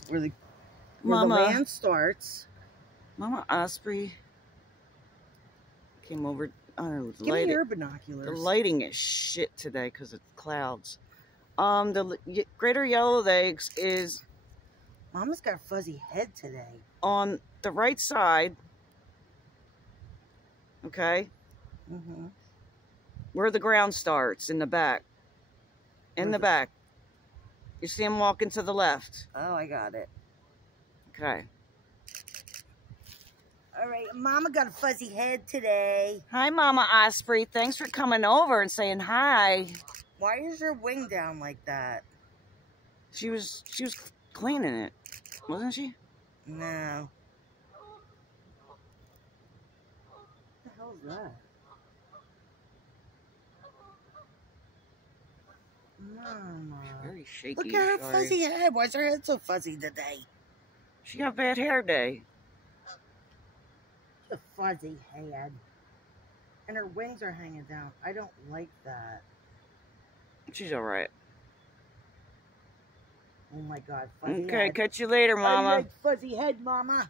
That's where the Mama. land starts. Mama Osprey came over. Give me your binoculars. The lighting is shit today because of clouds. The greater yellow legs is... Mama's got a fuzzy head today. On the right side. Okay? Mm-hmm. Where the ground starts, in the back. In the back. You see him walking to the left. Oh, I got it. Okay. All right, Mama got a fuzzy head today. Hi, Mama Osprey. Thanks for coming over and saying hi. Why is your wing down like that? She was cleaning it, wasn't she? No. What the hell is that? Mama. Very shaky. Look at her fuzzy head. Why is her head so fuzzy today? She got bad hair day. A fuzzy head. And her wings are hanging down. I don't like that. She's all right. Oh my God. Fuzzy okay, head. catch you later, Mama. I like fuzzy head, Mama.